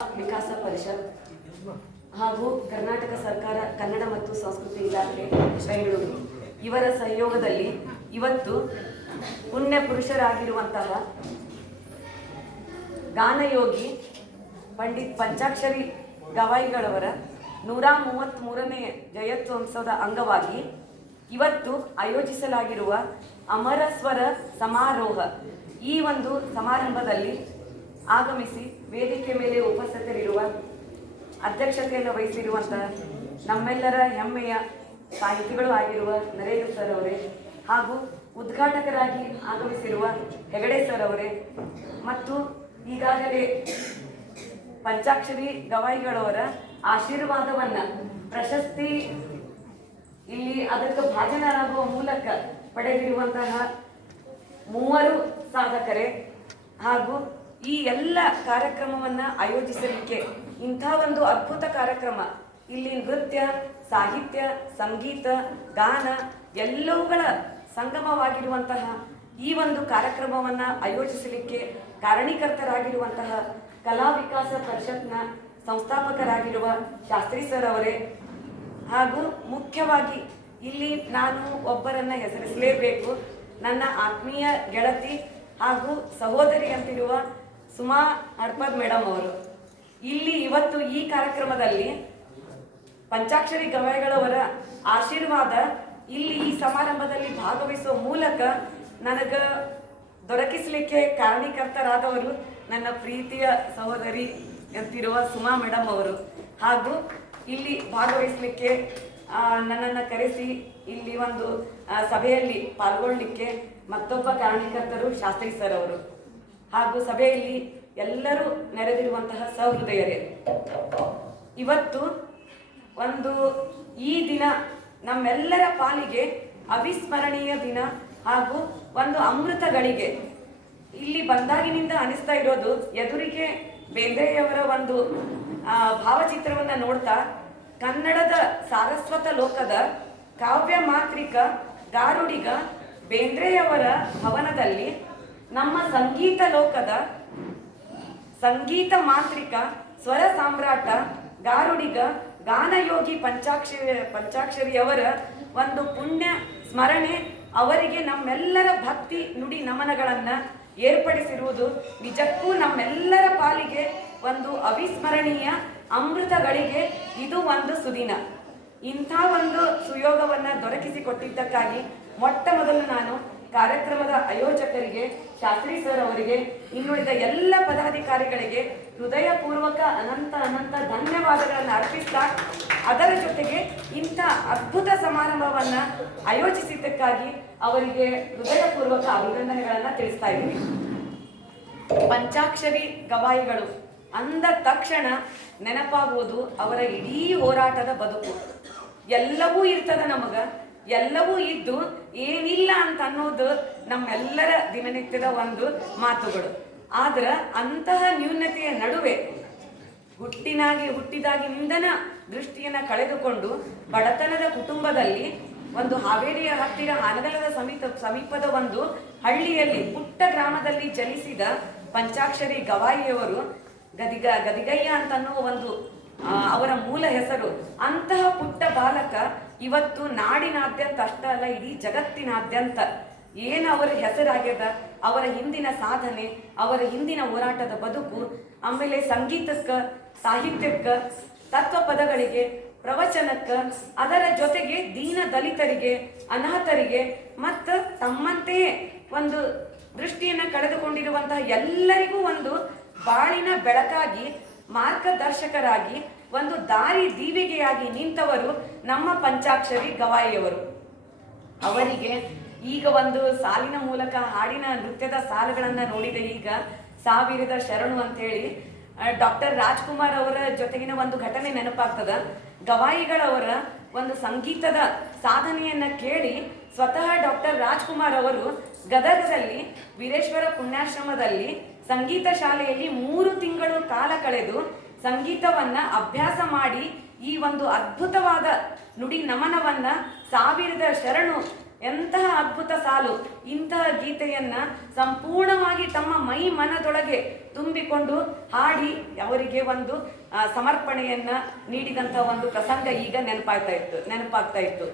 ವಿಕಾಸ ಪರಿಷತ್. ಹಾಗೂ ಕರ್ನಾಟಕ ಸರ್ಕಾರ, ಕನ್ನಡ ಮತ್ತು ಸಂಸ್ಕೃತಿ ಇಲಾಖೆ, ಬೆಂಗಳೂರು. ಇವರ ಸಹಯೋಗದಲ್ಲಿ ಇವತ್ತು ಪುಣ್ಯ ಪುರುಷರಾಗಿರುವಂತಹ ಗಾನಯೋಗಿ ಪಂಡಿತ್ ಪಂಚಾಕ್ಷರಿ ಗವಾಯಿಗಳವರ ನೂರ ಮೂವತ್ತ್ಮೂರನೇ ಜಯತ್ವಂಸದ ಅಂಗವಾಗಿ ಇವತ್ತು ಆಯೋಜಿಸಲಾಗಿರುವ ಅಮರಸ್ವರ ಸಮಾರೋಹ. ಈ ಒಂದು ಸಮಾರಂಭದಲ್ಲಿ ಆಗಮಿಸಿ ವೇದಿಕೆ ಮೇಲೆ ಉಪಸ್ಥಿತರಿರುವ ಅಧ್ಯಕ್ಷತೆಯನ್ನು ವಹಿಸಿರುವಂತಹ ನಮ್ಮೆಲ್ಲರ ಹೆಮ್ಮೆಯ ಸಾಹಿತಿಗಳು ಆಗಿರುವ ನರೇಂದ್ರ ಸರ್ ಅವರೇ ಹಾಗೂ ಉದ್ಘಾಟಕರಾಗಿ ಆಗಮಿಸಿರುವ ಹೆಗಡೆ ಸರ್ ಅವರೇ ಮತ್ತು ಈಗಾಗಲೇ ಪಂಚಾಕ್ಷರಿ ಗವಾಯಿಗಳವರ ಆಶೀರ್ವಾದವನ್ನ ಪ್ರಶಸ್ತಿ ಇಲ್ಲಿ ಅದಕ್ಕೆ ಭಾಜನರಾಗುವ ಮೂಲಕ ಪಡೆದಿರುವಂತಹ ಮೂವರು ಸಾಧಕರೇ ಹಾಗೂ ಈ ಎಲ್ಲ ಕಾರ್ಯಕ್ರಮವನ್ನ ಆಯೋಜಿಸಲಿಕ್ಕೆ ಇಂಥ ಒಂದು ಅದ್ಭುತ ಕಾರ್ಯಕ್ರಮ. ಇಲ್ಲಿ ನೃತ್ಯ, ಸಾಹಿತ್ಯ, ಸಂಗೀತ, ಗಾನ ಎಲ್ಲವುಗಳ ಸಂಗಮವಾಗಿರುವಂತಹ ಈ ಒಂದು ಕಾರ್ಯಕ್ರಮವನ್ನ ಆಯೋಜಿಸಲಿಕ್ಕೆ ಕಾರಣೀಕರ್ತರಾಗಿರುವಂತಹ ಕಲಾ ವಿಕಾಸ ಪರಿಷತ್ನ ಸಂಸ್ಥಾಪಕರಾಗಿರುವ ಶಾಸ್ತ್ರಿ ಸರ್ ಅವರೇ. ಹಾಗೂ ಮುಖ್ಯವಾಗಿ ಇಲ್ಲಿ ನಾನು ಒಬ್ಬರನ್ನು ಹೆಸರಿಸಲೇಬೇಕು. ನನ್ನ ಆತ್ಮೀಯ ಗೆಳತಿ ಹಾಗೂ ಸಹೋದರಿ ಅಂತಿರುವ ಸುಮಾ ಹಡ್ಪದ್ ಮೇಡಮ್ ಅವರು. ಇಲ್ಲಿ ಇವತ್ತು ಈ ಕಾರ್ಯಕ್ರಮದಲ್ಲಿ ಪಂಚಾಕ್ಷರಿ ಗವಾಯಿಗಳವರ ಆಶೀರ್ವಾದ ಇಲ್ಲಿ ಈ ಸಮಾರಂಭದಲ್ಲಿ ಭಾಗವಹಿಸುವ ಮೂಲಕ ನನಗ ದೊರಕಿಸಲಿಕ್ಕೆ ಕಾರಣೀಕರ್ತರಾದವರು ನನ್ನ ಪ್ರೀತಿಯ ಸಹೋದರಿ ಅಂತಿರುವ ಸುಮಾ ಮೇಡಮ್ ಅವರು. ಹಾಗೂ ಇಲ್ಲಿ ಭಾಗವಹಿಸಲಿಕ್ಕೆ ನನ್ನನ್ನು ಕರೆಸಿ ಇಲ್ಲಿ ಒಂದು ಸಭೆಯಲ್ಲಿ ಪಾಲ್ಗೊಳ್ಳಲಿಕ್ಕೆ ಮತ್ತೊಬ್ಬ ಕಾರಣೀಕರ್ತರು ಶಾಸ್ತ್ರಿ ಸರ್ ಅವರು. ಹಾಗೂ ಸಭೆಯಲ್ಲಿ ಎಲ್ಲರೂ ನೆರೆದಿರುವಂತಹ ಸಹೃದಯರೇ, ಇವತ್ತು ಒಂದು ಈ ದಿನ ನಮ್ಮೆಲ್ಲರ ಪಾಲಿಗೆ ಅವಿಸ್ಮರಣೀಯ ದಿನ ಹಾಗೂ ಒಂದು ಅಮೃತ ಗಳಿಗೆ. ಇಲ್ಲಿ ಬಂದಾಗಿನಿಂದ ಅನಿಸ್ತಾ ಇರೋದು ಎದುರಿಗೆ ಬೇಂದ್ರೆಯವರ ಒಂದು ಭಾವಚಿತ್ರವನ್ನ ನೋಡ್ತಾ ಕನ್ನಡದ ಸಾರಸ್ವತ ಲೋಕದ ಕಾವ್ಯ ಮಾತ್ರಿಕ ಗಾರುಡಿಗ ಬೇಂದ್ರೆಯವರ ಭವನದಲ್ಲಿ ನಮ್ಮ ಸಂಗೀತ ಲೋಕದ ಸಂಗೀತ ಮಾಂತ್ರಿಕ, ಸ್ವರ ಸಾಮ್ರಾಟ, ಗಾರುಡಿಗ, ಗಾನಯೋಗಿ ಪಂಚಾಕ್ಷರಿ ಪಂಚಾಕ್ಷರಿಯವರ ಒಂದು ಪುಣ್ಯ ಸ್ಮರಣೆ ಅವರಿಗೆ ನಮ್ಮೆಲ್ಲರ ಭಕ್ತಿ ನುಡಿ ನಮನಗಳನ್ನ ಏರ್ಪಡಿಸಿರುವುದು ನಿಜಕ್ಕೂ ನಮ್ಮೆಲ್ಲರ ಪಾಲಿಗೆ ಒಂದು ಅವಿಸ್ಮರಣೀಯ ಅಮೃತಗಳಿಗೆ ಇದು ಒಂದು ಸುದಿನ. ಇಂಥ ಒಂದು ಸುಯೋಗವನ್ನು ದೊರಕಿಸಿಕೊಟ್ಟಿದ್ದಕ್ಕಾಗಿ ಮೊಟ್ಟ ಮೊದಲು ನಾನು ಕಾರ್ಯಕ್ರಮದ ಆಯೋಜಕರಿಗೆ, ಶಾಸ್ತ್ರಿ ಸರ್ ಅವರಿಗೆ, ಇನ್ನುಳಿದ ಎಲ್ಲ ಪದಾಧಿಕಾರಿಗಳಿಗೆ ಹೃದಯಪೂರ್ವಕ ಅನಂತ ಅನಂತ ಧನ್ಯವಾದಗಳನ್ನು ಅರ್ಪಿಸ್ತಾ, ಅದರ ಜೊತೆಗೆ ಇಂಥ ಅದ್ಭುತ ಸಮಾರಂಭವನ್ನ ಆಯೋಜಿಸಿದ್ದಕ್ಕಾಗಿ ಅವರಿಗೆ ಹೃದಯಪೂರ್ವಕ ಅಭಿನಂದನೆಗಳನ್ನು ತಿಳಿಸ್ತಾ ಇದ್ದೀನಿ. ಪಂಚಾಕ್ಷರಿ ಗವಾಯಿಗಳು ಅಂದ ತಕ್ಷಣ ನೆನಪಾಗುವುದು ಅವರ ಇಡೀ ಹೋರಾಟದ ಬದುಕು. ಎಲ್ಲವೂ ಇರ್ತದ ನಮಗ, ಎಲ್ಲವೂ ಇದ್ದು ಏನಿಲ್ಲ ಅಂತ ಅನ್ನೋದು ನಮ್ಮೆಲ್ಲರ ದಿನನಿತ್ಯದ ಒಂದು ಮಾತುಗಳು. ಆದ್ರ ಅಂತಹ ನ್ಯೂನತೆಯ ನಡುವೆ ಹುಟ್ಟಿನಾಗಿ ಹುಟ್ಟಿದಾಗಿನಿಂದನ ದೃಷ್ಟಿಯನ್ನ ಕಳೆದುಕೊಂಡು ಬಡತನದ ಕುಟುಂಬದಲ್ಲಿ ಒಂದು ಹಾವೇರಿಯ ಹತ್ತಿರ ಹಾನಗಲದ ಸಮೀಪ, ಸಮೀಪದ ಒಂದು ಹಳ್ಳಿಯಲ್ಲಿ ಪುಟ್ಟ ಗ್ರಾಮದಲ್ಲಿ ಜನಿಸಿದ ಪಂಚಾಕ್ಷರಿ ಗವಾಯಿಯವರು ಗದಿಗ, ಗದಿಗಯ್ಯ ಅಂತ ಅನ್ನುವ ಒಂದು ಅವರ ಮೂಲ ಹೆಸರು ಅಂತಹ ಪುಟ್ಟ ಬಾಲಕ ಇವತ್ತು ನಾಡಿನಾದ್ಯಂತ ಅಷ್ಟೇ ಅಲ್ಲ, ಇಡೀ ಜಗತ್ತಿನಾದ್ಯಂತ ಏನು ಅವರ ಹೆಸರಾಗ್ಯದ, ಅವರ ಹಿಂದಿನ ಸಾಧನೆ, ಅವರ ಹಿಂದಿನ ಹೋರಾಟದ ಬದುಕು, ಆಮೇಲೆ ಸಂಗೀತಕ್ಕ, ಸಾಹಿತ್ಯಕ್ಕ ತತ್ವ ಪದಗಳಿಗೆ ಪ್ರವಚನಕ್ಕೆ, ಅದರ ಜೊತೆಗೆ ದೀನ ದಲಿತರಿಗೆ, ಅನಾಥರಿಗೆ, ಮತ್ತು ತಮ್ಮಂತೆಯೇ ಒಂದು ದೃಷ್ಟಿಯನ್ನು ಕಳೆದುಕೊಂಡಿರುವಂತಹ ಎಲ್ಲರಿಗೂ ಒಂದು ಬಾಳಿನ ಬೆಳಕಾಗಿ, ಮಾರ್ಗದರ್ಶಕರಾಗಿ ಒಂದು ದಾರಿ ದೀವಿಗೆಯಾಗಿ ನಿಂತವರು ನಮ್ಮ ಪಂಚಾಕ್ಷರಿ ಗವಾಯಿಯವರು. ಅವರಿಗೆ ಈಗ ಒಂದು ಸಾಲಿನ ಮೂಲಕ ಹಾಡಿನ ನೃತ್ಯದ ಸಾಲುಗಳನ್ನ ನೋಡಿದೆ ಈಗ. ಸಾವಿರದ ಶರಣು ಅಂತ ಹೇಳಿ ಡಾಕ್ಟರ್ ರಾಜ್ಕುಮಾರ್ ಅವರ ಜೊತೆಗಿನ ಒಂದು ಘಟನೆ ನೆನಪಾಗ್ತದ. ಗವಾಯಿಗಳವರ ಒಂದು ಸಂಗೀತದ ಸಾಧನೆಯನ್ನ ಕೇಳಿ ಸ್ವತಃ ಡಾಕ್ಟರ್ ರಾಜ್ಕುಮಾರ್ ಅವರು ಗದಗದಲ್ಲಿ, ವೀರೇಶ್ವರ ಪುಣ್ಯಾಶ್ರಮದಲ್ಲಿ ಸಂಗೀತ ಶಾಲೆಯಲ್ಲಿ ಮೂರು ತಿಂಗಳು ಕಾಲ ಕಳೆದು ಸಂಗೀತವನ್ನ ಅಭ್ಯಾಸ ಮಾಡಿ ಈ ಒಂದು ಅದ್ಭುತವಾದ ನುಡಿ ನಮನವನ್ನ ಸಾವಿರದ ಶರಣು, ಎಂತಹ ಅದ್ಭುತ ಸಾಲು. ಇಂತಹ ಗೀತೆಯನ್ನ ಸಂಪೂರ್ಣವಾಗಿ ತಮ್ಮ ಮೈ ಮನದೊಳಗೆ ತುಂಬಿಕೊಂಡು ಹಾಡಿ ಅವರಿಗೆ ಒಂದು ಸಮರ್ಪಣೆಯನ್ನ ನೀಡಿದಂತಹ ಒಂದು ಪ್ರಸಂಗ ಈಗ ನೆನಪಾಗ್ತಾ ಇತ್ತು ನೆನಪಾಗ್ತಾ ಇತ್ತು.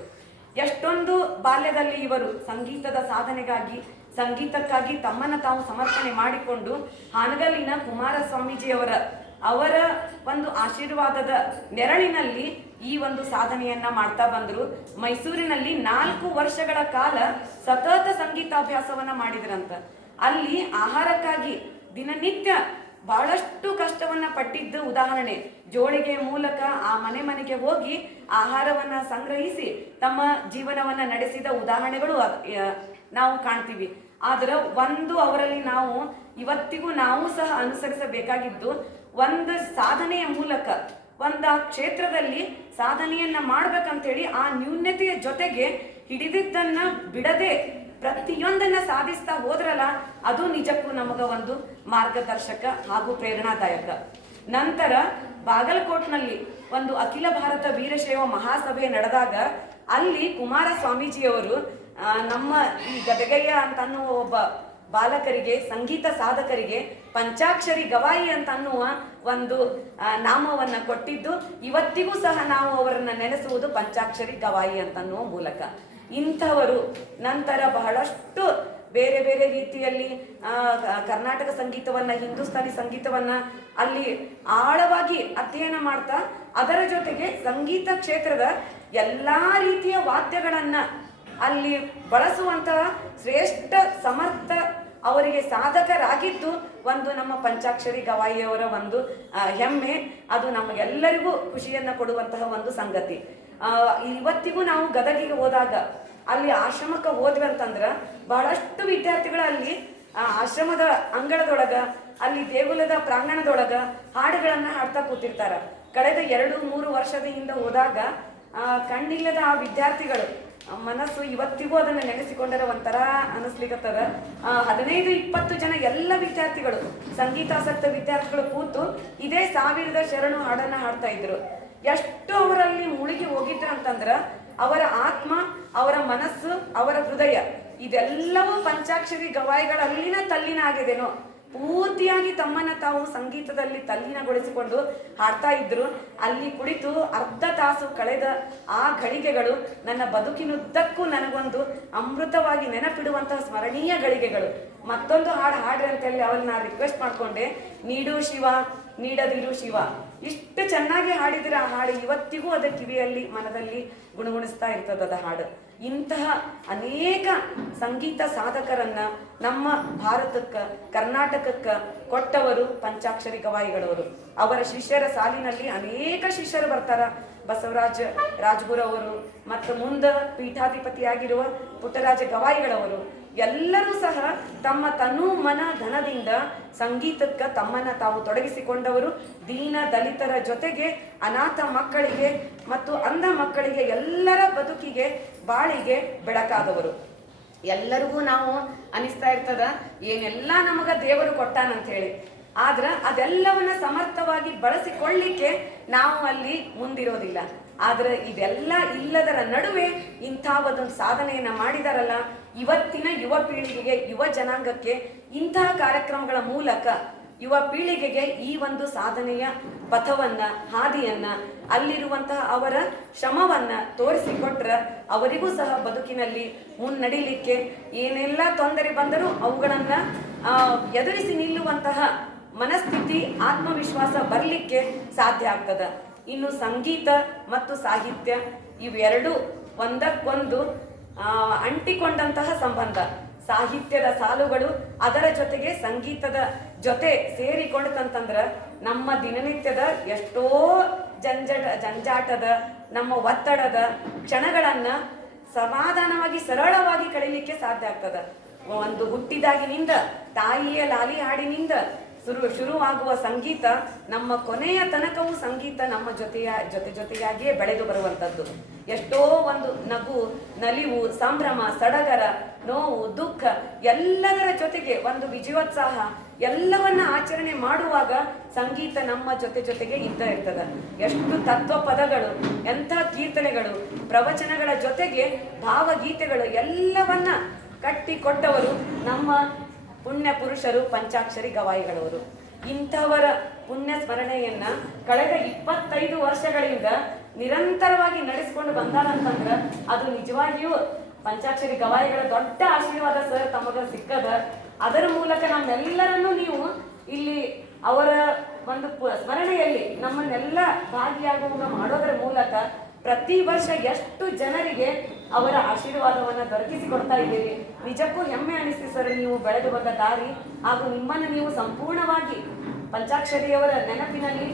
ಎಷ್ಟೊಂದು ಬಾಲ್ಯದಲ್ಲಿ ಇವರು ಸಂಗೀತದ ಸಾಧನೆಗಾಗಿ, ಸಂಗೀತಕ್ಕಾಗಿ ತಮ್ಮನ್ನ ತಾವು ಸಮರ್ಪಣೆ ಮಾಡಿಕೊಂಡು, ಹಾನಗಲ್ಲಿನ ಕುಮಾರ ಸ್ವಾಮೀಜಿಯವರ ಅವರ ಒಂದು ಆಶೀರ್ವಾದದ ನೆರಳಿನಲ್ಲಿ ಈ ಒಂದು ಸಾಧನೆಯನ್ನ ಮಾಡ್ತಾ ಬಂದರು. ಮೈಸೂರಿನಲ್ಲಿ ನಾಲ್ಕು ವರ್ಷಗಳ ಕಾಲ ಸತತ ಸಂಗೀತಾಭ್ಯಾಸವನ್ನ ಮಾಡಿದ್ರಂತ. ಅಲ್ಲಿ ಆಹಾರಕ್ಕಾಗಿ ದಿನನಿತ್ಯ ಬಹಳಷ್ಟು ಕಷ್ಟವನ್ನ ಪಟ್ಟಿದ್ದು ಉದಾಹರಣೆ, ಜೋಳಿಗೆ ಮೂಲಕ ಆ ಮನೆ ಮನೆಗೆ ಹೋಗಿ ಆಹಾರವನ್ನ ಸಂಗ್ರಹಿಸಿ ತಮ್ಮ ಜೀವನವನ್ನ ನಡೆಸಿದ ಉದಾಹರಣೆಗಳು ನಾವು ಕಾಣ್ತೀವಿ. ಆದ್ರೆ ಒಂದು ಅವರಲ್ಲಿ ನಾವು ಇವತ್ತಿಗೂ ನಾವು ಸಹ ಅನುಸರಿಸಬೇಕಾಗಿದ್ದು ಒಂದು ಸಾಧನೆಯ ಮೂಲಕ, ಒಂದು ಆ ಕ್ಷೇತ್ರದಲ್ಲಿ ಸಾಧನೆಯನ್ನ ಮಾಡ್ಬೇಕಂತೇಳಿ ಆ ನ್ಯೂನ್ಯತೆಯ ಜೊತೆಗೆ ಹಿಡಿದಿದ್ದನ್ನ ಬಿಡದೆ ಪ್ರತಿಯೊಂದನ್ನ ಸಾಧಿಸ್ತಾ ಹೋದ್ರಲ್ಲ, ಅದು ನಿಜಕ್ಕೂ ನಮಗ ಒಂದು ಮಾರ್ಗದರ್ಶಕ ಹಾಗೂ ಪ್ರೇರಣಾದಾಯಕ. ನಂತರ ಬಾಗಲಕೋಟ್ನಲ್ಲಿ ಒಂದು ಅಖಿಲ ಭಾರತ ವೀರಶೈವ ಮಹಾಸಭೆ ನಡೆದಾಗ ಅಲ್ಲಿ ಕುಮಾರ ಸ್ವಾಮೀಜಿಯವರು ನಮ್ಮ ಈ ಗದಗಯ್ಯ ಅಂತ ಒಬ್ಬ ಬಾಲಕರಿಗೆ, ಸಂಗೀತ ಸಾಧಕರಿಗೆ ಪಂಚಾಕ್ಷರಿ ಗವಾಯಿ ಅಂತ ಅನ್ನುವ ಒಂದು ನಾಮವನ್ನು ಕೊಟ್ಟಿದ್ದು. ಇವತ್ತಿಗೂ ಸಹ ನಾವು ಅವರನ್ನು ನೆನೆಸುವುದು ಪಂಚಾಕ್ಷರಿ ಗವಾಯಿ ಅಂತ ಮೂಲಕ. ಇಂಥವರು ನಂತರ ಬಹಳಷ್ಟು ಬೇರೆ ಬೇರೆ ರೀತಿಯಲ್ಲಿ ಕರ್ನಾಟಕ ಸಂಗೀತವನ್ನ, ಹಿಂದೂಸ್ತಾನಿ ಸಂಗೀತವನ್ನ ಅಲ್ಲಿ ಆಳವಾಗಿ ಅಧ್ಯಯನ ಮಾಡ್ತಾ, ಅದರ ಜೊತೆಗೆ ಸಂಗೀತ ಕ್ಷೇತ್ರದ ಎಲ್ಲಾ ರೀತಿಯ ವಾದ್ಯಗಳನ್ನು ಅಲ್ಲಿ ಬಳಸುವಂತಹ ಶ್ರೇಷ್ಠ, ಸಮರ್ಥ ಅವರಿಗೆ ಸಾಧಕರಾಗಿದ್ದು ಒಂದು ನಮ್ಮ ಪಂಚಾಕ್ಷರಿ ಗವಾಯಿಯವರ ಒಂದು ಹೆಮ್ಮೆ. ಅದು ನಮಗೆಲ್ಲರಿಗೂ ಖುಷಿಯನ್ನು ಕೊಡುವಂತಹ ಒಂದು ಸಂಗತಿ. ಇವತ್ತಿಗೂ ನಾವು ಗದಗಿಗೆ ಹೋದಾಗ ಅಲ್ಲಿ ಆಶ್ರಮಕ್ಕೆ ಹೋದ್ವಿ ಅಂತಂದ್ರ ಬಹಳಷ್ಟು ವಿದ್ಯಾರ್ಥಿಗಳು ಅಲ್ಲಿ ಆಶ್ರಮದ ಅಂಗಳದೊಳಗ, ಅಲ್ಲಿ ದೇಗುಲದ ಪ್ರಾಂಗಣದೊಳಗ ಹಾಡುಗಳನ್ನು ಹಾಡ್ತಾ ಕೂತಿರ್ತಾರ. ಕಳೆದ ಎರಡು ಮೂರು ವರ್ಷದ ಹಿಂದೆ ಹೋದಾಗ ಕಣ್ಣಿಲ್ಲದ ಆ ವಿದ್ಯಾರ್ಥಿಗಳು ಮನಸ್ಸು ಇವತ್ತಿಗೂ ಅದನ್ನ ನೆನೆಸಿಕೊಂಡರೆ ಒಂಥರ ಅನಿಸ್ಲಿಕ್ಕತ್ತದ ಹದಿನೈದು, ಇಪ್ಪತ್ತು ಜನ ಎಲ್ಲ ವಿದ್ಯಾರ್ಥಿಗಳು, ಸಂಗೀತಾಸಕ್ತ ವಿದ್ಯಾರ್ಥಿಗಳು ಕೂತು ಇದೇ ಸಾವಿರದ ಶರಣು ಹಾಡನ್ನ ಹಾಡ್ತಾ ಇದ್ರು. ಎಷ್ಟು ಅವರಲ್ಲಿ ಮುಳುಗಿ ಹೋಗಿದ್ರು ಅಂತಂದ್ರ ಅವರ ಆತ್ಮ, ಅವರ ಮನಸ್ಸು, ಅವರ ಹೃದಯ, ಇದೆಲ್ಲವೂ ಪಂಚಾಕ್ಷರಿ ಗವಾಯಿಗಳಲ್ಲಿನ ತಲ್ಲಿನ ಆಗಿದೆನೋ ಪೂರ್ತಿಯಾಗಿ ತಮ್ಮನ್ನ ತಾವು ಸಂಗೀತದಲ್ಲಿ ತಲ್ಲೀನಗೊಳಿಸಿಕೊಂಡು ಹಾಡ್ತಾ ಇದ್ರು. ಅಲ್ಲಿ ಕುಳಿತು ಅರ್ಧ ತಾಸು ಕಳೆದ ಆ ಘಳಿಗೆಗಳು ನನ್ನ ಬದುಕಿನುದ್ದಕ್ಕೂ ನನಗೊಂದು ಅಮೃತವಾಗಿ ನೆನಪಿಡುವಂತಹ ಸ್ಮರಣೀಯ ಘಳಿಗೆಗಳು. ಮತ್ತೊಂದು ಹಾಡು ಹಾಡ್ರಿ ಅವನ್ನ ನಾ ರಿಕ್ವೆಸ್ಟ್ ಮಾಡ್ಕೊಂಡೆ. ನೀಡು ಶಿವ, ನೀಡದಿರು ಶಿವ. ಇಷ್ಟು ಚೆನ್ನಾಗಿ ಹಾಡಿದ್ರೆ ಆ ಹಾಡು ಇವತ್ತಿಗೂ ಅದ ಕಿವಿಯಲ್ಲಿ, ಮನದಲ್ಲಿ ಗುಣಗುಣಿಸ್ತಾ ಇರ್ತದ ಅದ ಹಾಡು. ಇಂತಹ ಅನೇಕ ಸಂಗೀತ ಸಾಧಕರನ್ನ ನಮ್ಮ ಭಾರತಕ್ಕ, ಕರ್ನಾಟಕಕ್ಕ ಕೊಟ್ಟವರು ಪಂಚಾಕ್ಷರಿ ಗವಾಯಿಗಳವರು. ಅವರ ಶಿಷ್ಯರ ಸಾಲಿನಲ್ಲಿ ಅನೇಕ ಶಿಷ್ಯರು ಬರ್ತಾರ. ಬಸವರಾಜ ರಾಜಗುರವರು ಮತ್ತು ಮುಂದ ಪೀಠಾಧಿಪತಿಯಾಗಿರುವ ಪುಟ್ಟರಾಜ ಗವಾಯಿಗಳವರು. ಎಲ್ಲರೂ ಸಹ ತಮ್ಮ ತನು ಮನ ಧನದಿಂದ ಸಂಗೀತಕ್ಕೆ ತಮ್ಮನ್ನ ತಾವು ತೊಡಗಿಸಿಕೊಂಡವರು. ದೀನ ದಲಿತರ ಜೊತೆಗೆ ಅನಾಥ ಮಕ್ಕಳಿಗೆ ಮತ್ತು ಅಂಧ ಮಕ್ಕಳಿಗೆ ಎಲ್ಲರ ಬದುಕಿಗೆ, ಬಾಳಿಗೆ ಬೆಳಕಾದವರು. ಎಲ್ಲರಿಗೂ ನಾವು ಅನಿಸ್ತಾ ಇರ್ತದ, ಏನೆಲ್ಲ ನಮಗ ದೇವರು ಕೊಟ್ಟಾನಂತ ಹೇಳಿ ಆದ್ರ ಅದೆಲ್ಲವನ್ನ ಸಮರ್ಥವಾಗಿ ಬಳಸಿಕೊಳ್ಳಿಕ್ಕೆ ನಾವು ಅಲ್ಲಿ ಮುಂದಿರೋದಿಲ್ಲ. ಆದ್ರೆ ಇದೆಲ್ಲ ಇಲ್ಲದರ ನಡುವೆ ಇಂಥ ಒಂದು ಸಾಧನೆಯನ್ನ ಮಾಡಿದಾರಲ್ಲ, ಇವತ್ತಿನ ಯುವ ಪೀಳಿಗೆಗೆ, ಯುವ ಜನಾಂಗಕ್ಕೆ ಇಂತಹ ಕಾರ್ಯಕ್ರಮಗಳ ಮೂಲಕ ಯುವ ಪೀಳಿಗೆಗೆ ಈ ಒಂದು ಸಾಧನೆಯ ಪಥವನ್ನ, ಹಾದಿಯನ್ನ, ಅಲ್ಲಿರುವಂತಹ ಅವರ ಶ್ರಮವನ್ನ ತೋರಿಸಿಕೊಟ್ರ ಅವರಿಗೂ ಸಹ ಬದುಕಿನಲ್ಲಿ ಮುನ್ನಡಿಲಿಕ್ಕೆ ಏನೆಲ್ಲ ತೊಂದರೆ ಬಂದರೂ ಅವುಗಳನ್ನ ಎದುರಿಸಿ ನಿಲ್ಲುವಂತಹ ಮನಸ್ಥಿತಿ, ಆತ್ಮವಿಶ್ವಾಸ ಬರಲಿಕ್ಕೆ ಸಾಧ್ಯ ಆಗ್ತದ. ಇನ್ನು ಸಂಗೀತ ಮತ್ತು ಸಾಹಿತ್ಯ ಇವೆರಡು ಒಂದಕ್ಕೊಂದು ಅಂಟಿಕೊಂಡಂತಹ ಸಂಬಂಧ. ಸಾಹಿತ್ಯದ ಸಾಲುಗಳು ಅದರ ಜೊತೆಗೆ ಸಂಗೀತದ ಜೊತೆ ಸೇರಿಕೊಂಡಂತಂದ್ರ ನಮ್ಮ ದಿನನಿತ್ಯದ ಎಷ್ಟೋ ಜಂಜಟ, ಜಂಜಾಟದ, ನಮ್ಮ ಒತ್ತಡದ ಕ್ಷಣಗಳನ್ನು ಸಮಾಧಾನವಾಗಿ, ಸರಳವಾಗಿ ಕಳೀಲಿಕ್ಕೆ ಸಾಧ್ಯ ಆಗ್ತದ. ಒಂದು ಹುಟ್ಟಿದಾಗಿನಿಂದ, ತಾಯಿಯ ಲಾಲಿ ಹಾಡಿನಿಂದ ಶುರು, ಶುರುವಾಗುವ ಸಂಗೀತ, ನಮ್ಮ ಕೊನೆಯ ತನಕವೂ ಸಂಗೀತ ನಮ್ಮ ಜೊತೆಯ, ಜೊತೆ ಜೊತೆಯಾಗಿಯೇ ಬೆಳೆದು ಬರುವಂಥದ್ದು. ಎಷ್ಟೋ ಒಂದು ನಗು, ನಲಿವು, ಸಂಭ್ರಮ, ಸಡಗರ, ನೋವು, ದುಃಖ, ಎಲ್ಲದರ ಜೊತೆಗೆ ಒಂದು ವಿಜಯೋತ್ಸಾಹ, ಎಲ್ಲವನ್ನ ಆಚರಣೆ ಮಾಡುವಾಗ ಸಂಗೀತ ನಮ್ಮ ಜೊತೆ ಜೊತೆಗೆ ಇದ್ದ ಇರ್ತದ. ಎಷ್ಟು ತತ್ವ ಪದಗಳು ಎಂಥ ಕೀರ್ತನೆಗಳು, ಪ್ರವಚನಗಳ ಜೊತೆಗೆ ಭಾವಗೀತೆಗಳು, ಎಲ್ಲವನ್ನ ಕಟ್ಟಿಕೊಟ್ಟವರು ನಮ್ಮ ಪುಣ್ಯ ಪುರುಷರು ಪಂಚಾಕ್ಷರಿ ಗವಾಯಿಗಳವರು. ಇಂಥವರ ಪುಣ್ಯ ಸ್ಮರಣೆಯನ್ನ ಕಳೆದ ಇಪ್ಪತ್ತೈದು ವರ್ಷಗಳಿಂದ ನಿರಂತರವಾಗಿ ನಡೆಸಿಕೊಂಡು ಬಂದಾರಂತಂದ್ರ ಅದು ನಿಜವಾಗಿಯೂ ಪಂಚಾಕ್ಷರಿ ಗವಾಯಿಗಳ ದೊಡ್ಡ ಆಶೀರ್ವಾದ ಸರ್ ತಮಗ ಸಿಕ್ಕದ. ಅದರ ಮೂಲಕ ನಮ್ಮೆಲ್ಲರನ್ನು ನೀವು ಇಲ್ಲಿ ಅವರ ಒಂದು ಸ್ಮರಣೆಯಲ್ಲಿ ನಮ್ಮನ್ನೆಲ್ಲ ಭಾಗಿಯಾಗುವ ಮಾಡೋದರ ಮೂಲಕ ಪ್ರತಿ ವರ್ಷ ಎಷ್ಟು ಜನರಿಗೆ ಅವರ ಆಶೀರ್ವಾದವನ್ನ ದೊರಕಿಸಿಕೊಡ್ತಾ ಇದ್ದೀರಿ. ನಿಜಕ್ಕೂ ಹೆಮ್ಮೆ ಅನಿಸ್ತಿ ಸರ್ ನೀವು ಬೆಳೆದು ಬಂದ ದಾರಿ ಹಾಗೂ ನಿಮ್ಮನ್ನು ನೀವು ಸಂಪೂರ್ಣವಾಗಿ ಪಂಚಾಕ್ಷರಿಯವರ ನೆನಪಿನಲ್ಲಿ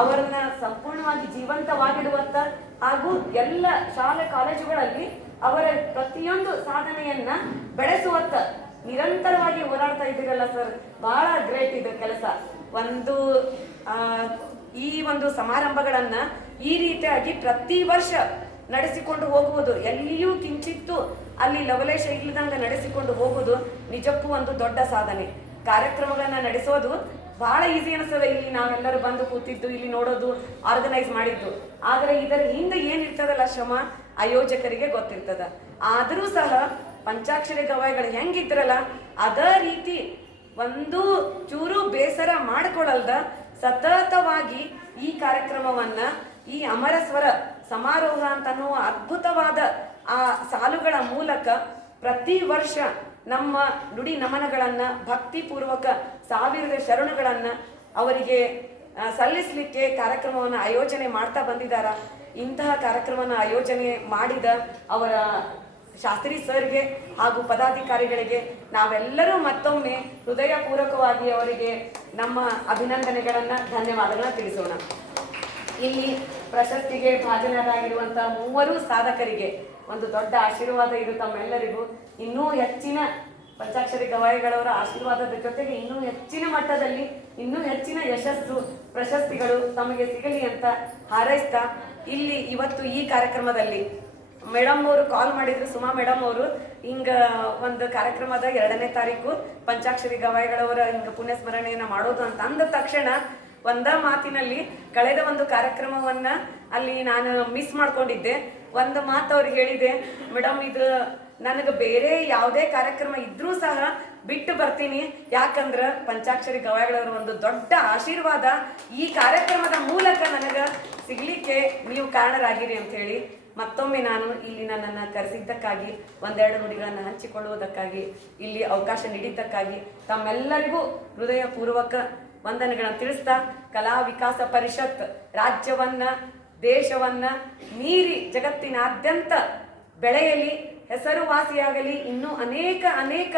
ಅವರನ್ನ ಸಂಪೂರ್ಣವಾಗಿ ಜೀವಂತವಾಗಿಡುವಂತ ಹಾಗೂ ಎಲ್ಲ ಶಾಲೆ ಕಾಲೇಜುಗಳಲ್ಲಿ ಅವರ ಪ್ರತಿಯೊಂದು ಸಾಧನೆಯನ್ನ ಬೆಳೆಸುವತ್ತ ನಿರಂತರವಾಗಿ ಹೋರಾಡ್ತಾ ಇದ್ದೀರಲ್ಲ ಸರ್. ಬಹಳ ಗ್ರೇಟ್ ಇದು ಕೆಲಸ. ಒಂದು ಈ ಒಂದು ಸಮಾರಂಭಗಳನ್ನ ಈ ರೀತಿಯಾಗಿ ಪ್ರತಿ ವರ್ಷ ನಡೆಸಿಕೊಂಡು ಹೋಗುವುದು, ಎಲ್ಲಿಯೂ ಕಿಂಚಿತ್ತು ಅಲ್ಲಿ ಲವಲೇಶ ಇಲ್ಲದಂಗೆ ನಡೆಸಿಕೊಂಡು ಹೋಗುವುದು ನಿಜಕ್ಕೂ ಒಂದು ದೊಡ್ಡ ಸಾಧನೆ. ಕಾರ್ಯಕ್ರಮಗಳನ್ನು ನಡೆಸೋದು ಬಹಳ ಈಸಿ ಅನಿಸ್ತದೆ. ಇಲ್ಲಿ ನಾವೆಲ್ಲರೂ ಬಂದು ಕೂತಿದ್ದು, ಇಲ್ಲಿ ನೋಡೋದು ಆರ್ಗನೈಸ್ ಮಾಡಿದ್ದು. ಆದರೆ ಇದರ ಹಿಂದೆ ಏನಿರ್ತದಲ್ಲ ಶ್ರಮ ಆಯೋಜಕರಿಗೆ ಗೊತ್ತಿರ್ತದ. ಆದರೂ ಸಹ ಪಂಚಾಕ್ಷರಿ ಗವಾಯಿಗಳು ಹೆಂಗಿದ್ರಲ್ಲ, ಅದೇ ರೀತಿ ಒಂದು ಚೂರು ಬೇಸರ ಮಾಡಿಕೊಳ್ಳಲ್ದ ಸತತವಾಗಿ ಈ ಕಾರ್ಯಕ್ರಮವನ್ನ ಈ ಅಮರ ಸ್ವರ ಸಮಾರೋಹ ಅಂತನ್ನುವ ಅದ್ಭುತವಾದ ಆ ಸಾಲುಗಳ ಮೂಲಕ ಪ್ರತಿ ವರ್ಷ ನಮ್ಮ ನುಡಿ ನಮನಗಳನ್ನ ಭಕ್ತಿಪೂರ್ವಕ ಸಾವಿರದ ಶರಣುಗಳನ್ನ ಅವರಿಗೆ ಸಲ್ಲಿಸ್ಲಿಕ್ಕೆ ಕಾರ್ಯಕ್ರಮವನ್ನು ಆಯೋಜನೆ ಮಾಡ್ತಾ ಬಂದಿದ್ದಾರ ಇಂತಹ ಕಾರ್ಯಕ್ರಮನ ಆಯೋಜನೆ ಮಾಡಿದ ಅವರ ಶಾಸ್ತ್ರಿ ಸರ್ಗೆ ಹಾಗೂ ಪದಾಧಿಕಾರಿಗಳಿಗೆ ನಾವೆಲ್ಲರೂ ಮತ್ತೊಮ್ಮೆ ಹೃದಯಪೂರ್ವಕವಾಗಿ ಅವರಿಗೆ ನಮ್ಮ ಅಭಿನಂದನೆಗಳನ್ನು, ಧನ್ಯವಾದಗಳನ್ನು ತಿಳಿಸೋಣ. ಇಲ್ಲಿ ಪ್ರಶಸ್ತಿಗೆ ಭಾಜನರಾಗಿರುವಂತಹ ಮೂವರು ಸಾಧಕರಿಗೆ ಒಂದು ದೊಡ್ಡ ಆಶೀರ್ವಾದ ಇದು ತಮ್ಮೆಲ್ಲರಿಗೂ. ಇನ್ನೂ ಹೆಚ್ಚಿನ ಪಂಚಾಕ್ಷರಿ ಗವಾಯಿಗಳವರ ಆಶೀರ್ವಾದದ ಜೊತೆಗೆ ಇನ್ನೂ ಹೆಚ್ಚಿನ ಮಟ್ಟದಲ್ಲಿ, ಇನ್ನೂ ಹೆಚ್ಚಿನ ಯಶಸ್ಸು, ಪ್ರಶಸ್ತಿಗಳು ತಮಗೆ ಸಿಗಲಿ ಅಂತ ಹಾರೈಸ್ತಾ ಇಲ್ಲಿ ಇವತ್ತು ಈ ಕಾರ್ಯಕ್ರಮದಲ್ಲಿ ಮೇಡಮ್ ಅವರು ಕಾಲ್ ಮಾಡಿದ್ರು. ಸುಮಾ ಮೇಡಮ್ ಅವರು, ಹಿಂಗ ಒಂದು ಕಾರ್ಯಕ್ರಮದ ಎರಡನೇ ತಾರೀಕು ಪಂಚಾಕ್ಷರಿ ಗವಾಯಿಗಳವರ ಹಿಂಗ ಪುಣ್ಯ ಸ್ಮರಣೆಯನ್ನ ಮಾಡೋದು ಅಂತ ಅಂದ ತಕ್ಷಣ ಒಂದ ಮಾತಿನಲ್ಲಿ ಕಳೆದ ಒಂದು ಕಾರ್ಯಕ್ರಮವನ್ನ ಅಲ್ಲಿ ನಾನು ಮಿಸ್ ಮಾಡ್ಕೊಂಡಿದ್ದೆ. ಒಂದು ಮಾತು ಅವ್ರು ಹೇಳಿದೆ ಮೇಡಮ್ ಇದು ನನಗೆ ಬೇರೆ ಯಾವುದೇ ಕಾರ್ಯಕ್ರಮ ಇದ್ರೂ ಸಹ ಬಿಟ್ಟು ಬರ್ತೀನಿ. ಯಾಕಂದ್ರ ಪಂಚಾಕ್ಷರಿ ಗವಾಯಿಗಳವರ ಒಂದು ದೊಡ್ಡ ಆಶೀರ್ವಾದ ಈ ಕಾರ್ಯಕ್ರಮದ ಮೂಲಕ ನನಗೆ ಸಿಗ್ಲಿಕ್ಕೆ ನೀವು ಕಾರಣರಾಗಿರಿ ಅಂತ ಹೇಳಿ ಮತ್ತೊಮ್ಮೆ ನಾನು ಇಲ್ಲಿ ನನ್ನನ್ನು ಕರೆಸಿದ್ದಕ್ಕಾಗಿ, ಒಂದೆರಡು ನುಡಿಗಳನ್ನು ಹಂಚಿಕೊಳ್ಳುವುದಕ್ಕಾಗಿ, ಇಲ್ಲಿ ಅವಕಾಶ ನೀಡಿದ್ದಕ್ಕಾಗಿ ತಮ್ಮೆಲ್ಲರಿಗೂ ಹೃದಯಪೂರ್ವಕ ವಂದನೆಗಳನ್ನು ತಿಳಿಸ್ತಾ ಕಲಾ ವಿಕಾಸ ಪರಿಷತ್ ರಾಜ್ಯವನ್ನ, ದೇಶವನ್ನ ಮೀರಿ ಜಗತ್ತಿನಾದ್ಯಂತ ಬೆಳೆಯಲಿ, ಹೆಸರುವಾಸಿಯಾಗಲಿ, ಇನ್ನೂ ಅನೇಕ ಅನೇಕ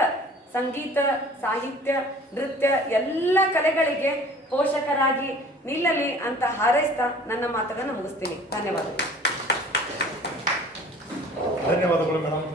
ಸಂಗೀತ, ಸಾಹಿತ್ಯ, ನೃತ್ಯ ಎಲ್ಲ ಕಲೆಗಳಿಗೆ ಪೋಷಕರಾಗಿ ನಿಲ್ಲಲಿ ಅಂತ ಹಾರೈಸ್ತಾ ನನ್ನ ಮಾತನ್ನು ಮುಗಿಸ್ತೀನಿ. ಧನ್ಯವಾದಗಳು. ಧನ್ಯವಾದಗಳು ಮೇಡಮ್